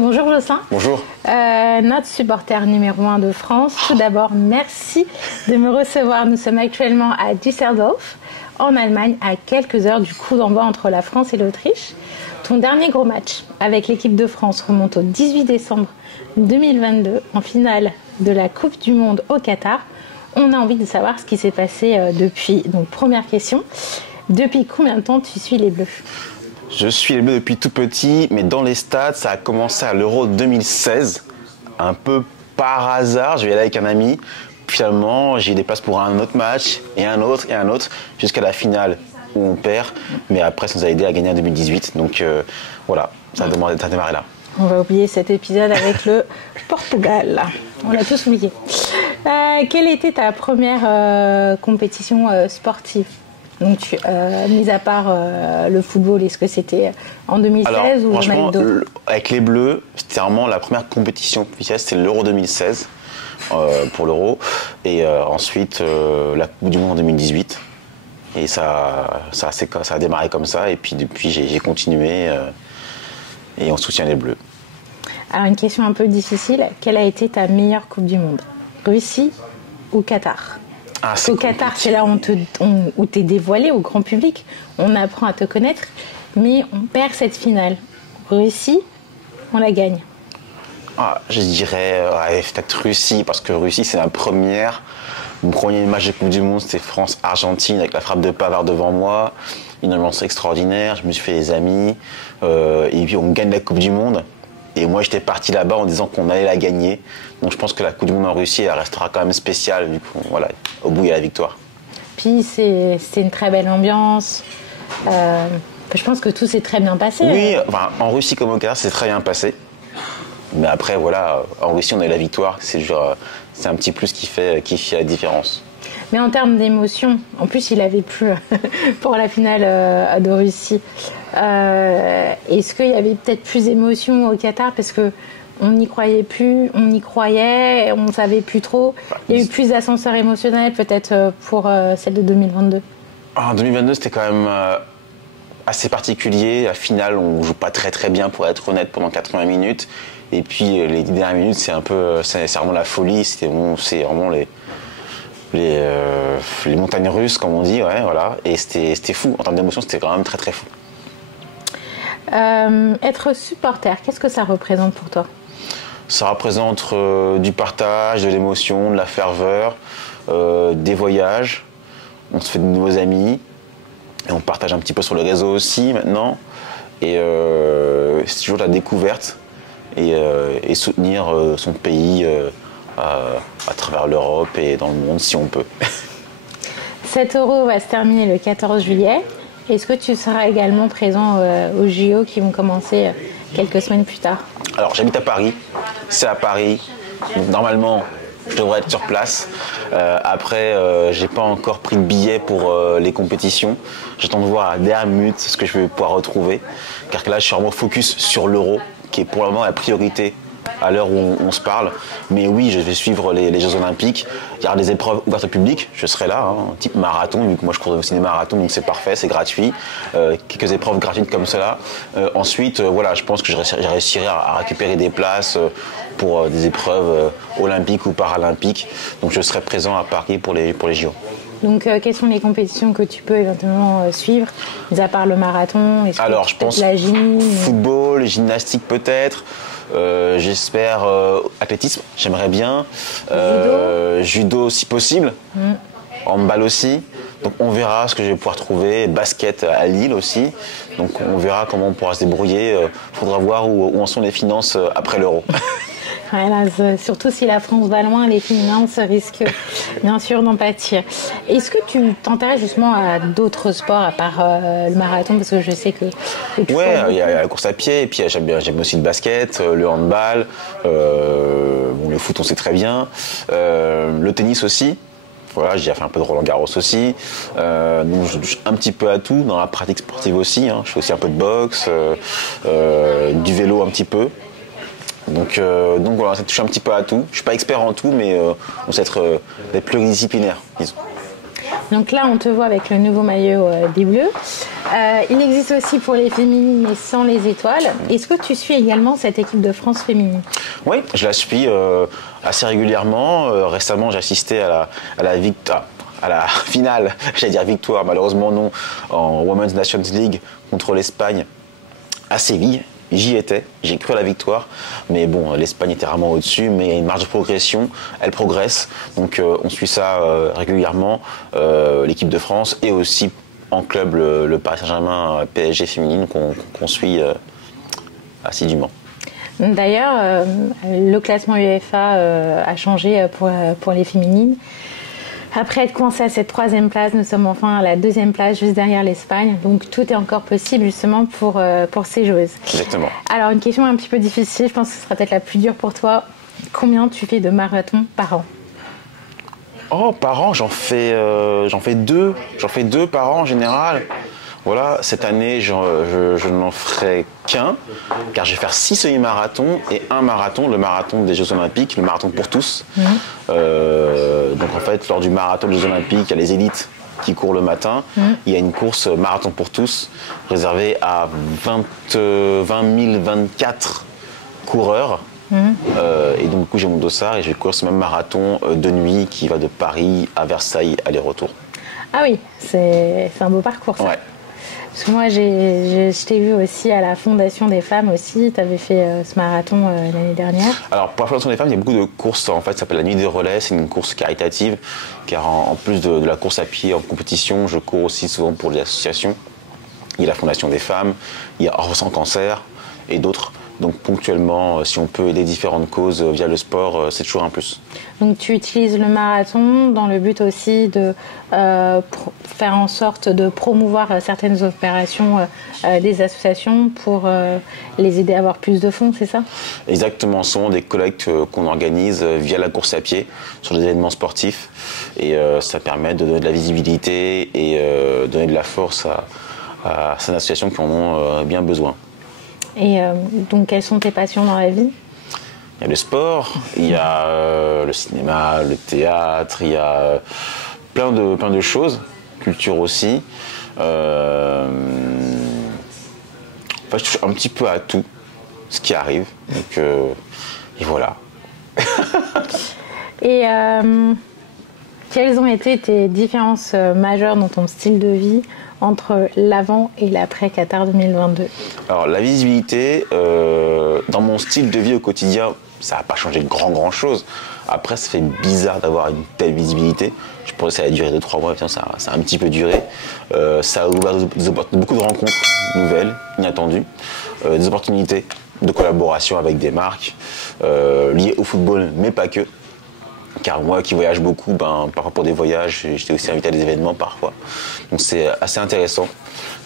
Bonjour Jocelyn. Bonjour. Notre supporter numéro 1 de France. Tout d'abord, merci de me recevoir. Nous sommes actuellement à Düsseldorf, en Allemagne, à quelques heures du coup d'envoi entre la France et l'Autriche. Ton dernier gros match avec l'équipe de France remonte au 18 décembre 2022 en finale de la Coupe du Monde au Qatar. On a envie de savoir ce qui s'est passé depuis. Donc première question, depuis combien de temps tu suis les Bleus ? Je suis les Bleus depuis tout petit, mais dans les stades, ça a commencé à l'Euro 2016, un peu par hasard. Je vais aller avec un ami. Finalement, j'ai eu des places pour un autre match, et un autre, jusqu'à la finale où on perd. Mais après, ça nous a aidé à gagner en 2018. Donc voilà, ça a démarré là. On va oublier cet épisode avec le Portugal. On l'a tous oublié. Quelle était ta première compétition sportive ? Donc, mis à part le football, est-ce que c'était en 2016 Alors, ou franchement, d'autres ? avec les Bleus, c'était vraiment la première compétition officielle, c'était l'Euro 2016 pour l'Euro. Et ensuite, la Coupe du Monde en 2018. Et ça a démarré comme ça. Et puis depuis, j'ai continué et on soutient les Bleus. Alors, une question un peu difficile. Quelle a été ta meilleure Coupe du Monde ? Russie ou Qatar ? Au Qatar, c'est là où tu es dévoilé au grand public. On apprend à te connaître, mais on perd cette finale. Russie, on la gagne. Je dirais peut-être Russie, parce que Russie, c'est mon premier match de Coupe du Monde, c'était France-Argentine, avec la frappe de Pavard devant moi. Une ambiance extraordinaire, je me suis fait des amis. Et puis on gagne la Coupe du Monde. Et moi, j'étais parti là-bas en disant qu'on allait la gagner. Donc je pense que la Coupe du Monde en Russie, elle restera quand même spéciale. Vu qu'au bout, il y a la victoire. Puis c'est une très belle ambiance. Je pense que tout s'est très bien passé. Oui, en Russie comme au Qatar, c'est très bien passé. Mais après, voilà, en Russie, on a eu la victoire. C'est un petit plus qui fait la différence. Mais en termes d'émotion, en plus, il avait plu pour la finale de Russie. Est-ce qu'il y avait peut-être plus d'émotion au Qatar parce que on n'y croyait plus, on y croyait, on ne savait plus trop. Il y a eu plus d'ascenseur émotionnel peut-être pour celle de 2022. En 2022, c'était quand même assez particulier. La finale, on ne joue pas très très bien pour être honnête pendant 80 minutes. Et puis les 10 dernières minutes, c'est vraiment la folie. C'est vraiment les montagnes russes, comme on dit. Ouais, voilà. Et c'était fou. En termes d'émotion, c'était quand même très très fou. Être supporter, qu'est-ce que ça représente pour toi ? Ça représente du partage, de l'émotion, de la ferveur, des voyages. On se fait de nouveaux amis. Et on partage un petit peu sur le réseau aussi maintenant. Et c'est toujours la découverte et soutenir son pays à travers l'Europe et dans le monde si on peut. Cet Euro va se terminer le 14 juillet. Est-ce que tu seras également présent aux JO qui vont commencer quelques semaines plus tard ? Alors j'habite à Paris, c'est à Paris, donc normalement je devrais être sur place. Après, j'ai pas encore pris de billet pour les compétitions. J'attends de voir à la dernière minute ce que je vais pouvoir retrouver. Car là je suis vraiment focus sur l'Euro, qui est pour le moment la priorité à l'heure où on se parle. Mais oui, je vais suivre les Jeux Olympiques. Il y aura des épreuves ouvertes au public, je serai là, type marathon, vu que moi je cours aussi des marathons, donc c'est parfait, c'est gratuit. Quelques épreuves gratuites comme cela. Ensuite, je pense que je réussirai à récupérer des places pour des épreuves olympiques ou paralympiques. Donc je serai présent à Paris pour les JO. Donc, quelles sont les compétitions que tu peux éventuellement suivre, mis à part le marathon ? Alors, je pense la gym, football, gymnastique peut-être. J'espère athlétisme, j'aimerais bien. Judo si possible. Handball aussi. Donc on verra ce que je vais pouvoir trouver. Basket à Lille aussi. Donc on verra comment on pourra se débrouiller. Faudra voir où en sont les finances après l'Euro. Voilà, surtout si la France va loin, les finances risquent bien sûr d'en pâtir. Est-ce que tu t'intéresses justement à d'autres sports à part le marathon ? Parce que je sais que ouais, il y a la course à pied, et puis j'aime aussi le basket, le handball, le foot on sait très bien, le tennis aussi. Voilà, j'ai fait un peu de Roland Garros aussi. Donc je touche un petit peu à tout, dans la pratique sportive aussi. Je fais aussi un peu de boxe, du vélo un petit peu. Donc voilà, ça touche un petit peu à tout. Je suis pas expert en tout, mais on sait être pluridisciplinaire, disons. Donc là, on te voit avec le nouveau maillot des Bleus. Il existe aussi pour les féminines, mais sans les étoiles. Est-ce que tu suis également cette équipe de France féminine? Oui, je la suis assez régulièrement. Récemment, j'ai assisté à la victoire. À la finale, j'allais dire victoire, malheureusement non, en Women's Nations League contre l'Espagne à Séville. J'y étais, j'ai cru à la victoire, mais bon, l'Espagne était vraiment au-dessus, mais il y a une marge de progression, elle progresse, donc on suit ça régulièrement, l'équipe de France, et aussi en club le Paris Saint-Germain PSG féminine qu'on suit assidûment. D'ailleurs, le classement UEFA a changé pour les féminines. Après être coincé à cette 3e place, nous sommes enfin à la 2e place, juste derrière l'Espagne. Donc tout est encore possible justement pour ces joueuses. Exactement. Alors une question un petit peu difficile, je pense que ce sera peut-être la plus dure pour toi. Combien tu fais de marathons par an? Oh, par an, j'en fais 2. J'en fais 2 par an en général. Voilà, cette année, je n'en ferai qu'un, car je vais faire 6 semi-marathons et un marathon, le marathon des Jeux Olympiques, le marathon pour tous. Donc en fait, lors du marathon des Jeux Olympiques, il y a les élites qui courent le matin. Il y a une course marathon pour tous, réservée à 20 024 coureurs. Et donc du coup, j'ai mon dossard et je vais courir ce même marathon de nuit qui va de Paris à Versailles, aller-retour. Ah oui, c'est un beau parcours ça. Ouais. Parce que moi, je t'ai vu aussi à la Fondation des femmes aussi. Tu avais fait ce marathon l'année dernière. Alors, pour la Fondation des femmes, il y a beaucoup de courses. En fait, ça s'appelle la Nuit des Relais. C'est une course caritative. Car en plus de la course à pied en compétition, je cours aussi souvent pour des associations. Il y a la Fondation des femmes, il y a Or sans cancer et d'autres. Donc ponctuellement, si on peut aider différentes causes via le sport, c'est toujours un plus. Donc tu utilises le marathon dans le but aussi de faire en sorte de promouvoir certaines opérations des associations pour les aider à avoir plus de fonds, c'est ça? Exactement, ce sont des collectes qu'on organise via la course à pied sur des événements sportifs. Et ça permet de donner de la visibilité et donner de la force à ces associations qui en ont bien besoin. Et donc, quelles sont tes passions dans la vie? Il y a le sport, il y a le cinéma, le théâtre, il y a plein de choses, culture aussi. Enfin, je touche un petit peu à tout ce qui arrive. Donc, et voilà. Et quelles ont été tes différences majeures dans ton style de vie entre l'avant et l'après Qatar 2022? Alors la visibilité, dans mon style de vie au quotidien, ça n'a pas changé grand chose. Après, ça fait bizarre d'avoir une telle visibilité. Je pensais que ça allait durer 2-3 mois, ça a un petit peu duré. Ça a ouvert beaucoup de rencontres nouvelles, inattendues, des opportunités de collaboration avec des marques liées au football, mais pas que. Car moi qui voyage beaucoup, parfois pour des voyages, j'étais aussi invité à des événements parfois. Donc c'est assez intéressant.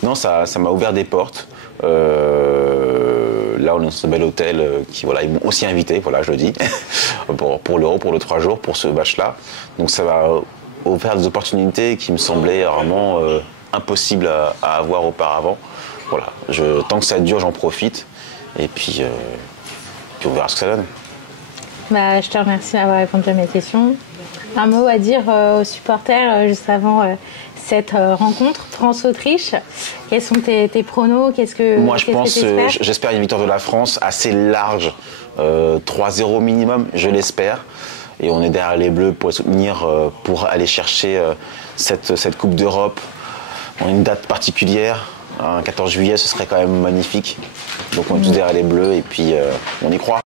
Non, ça m'a ouvert des portes. Là, on est dans ce bel hôtel qui, voilà, ils m'ont aussi invité, voilà, je le dis, pour l'Euro, pour le 3 jours, pour ce match-là. Donc ça m'a ouvert des opportunités qui me semblaient vraiment impossibles à avoir auparavant. Voilà, tant que ça dure, j'en profite. Et puis on verra ce que ça donne. Je te remercie d'avoir répondu à mes questions. Un mot à dire aux supporters juste avant cette rencontre France-Autriche. Quels sont tes pronos? Moi, j'espère une victoire de la France assez large, 3-0 minimum, je l'espère. Et on est derrière les Bleus pour les soutenir, pour aller chercher cette Coupe d'Europe en une date particulière. Un 14 juillet, ce serait quand même magnifique. Donc on est tous derrière les Bleus et puis on y croit.